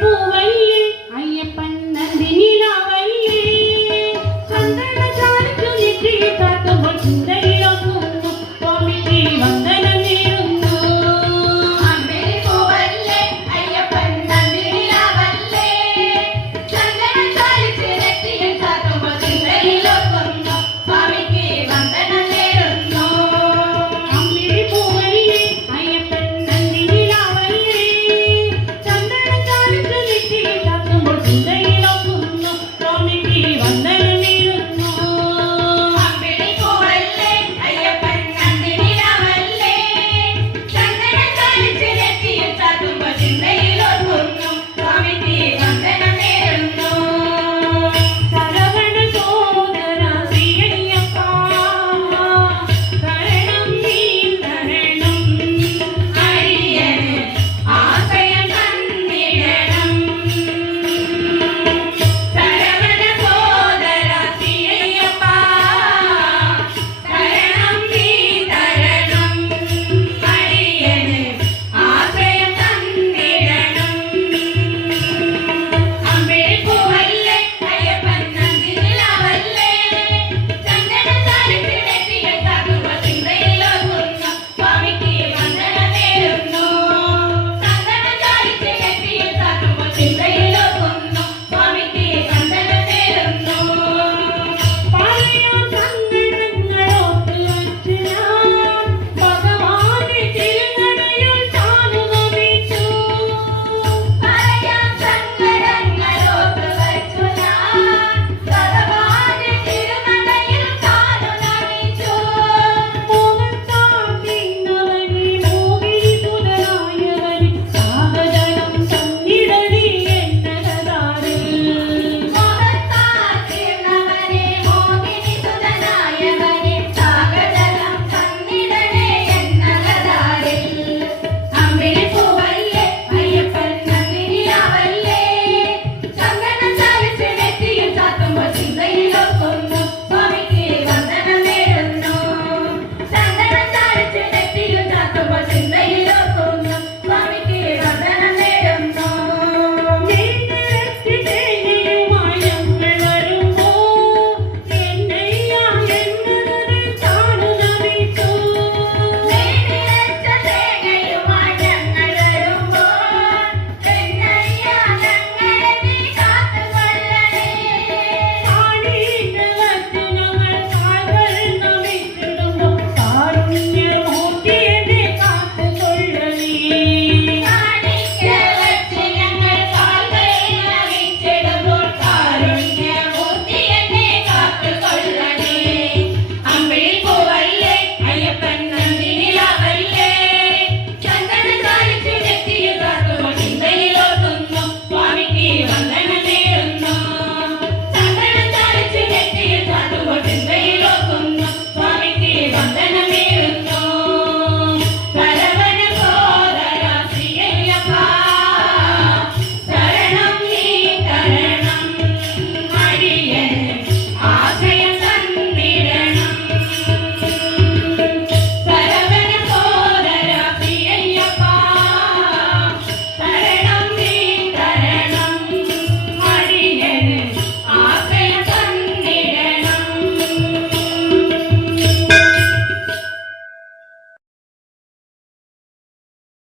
பூவை வந்த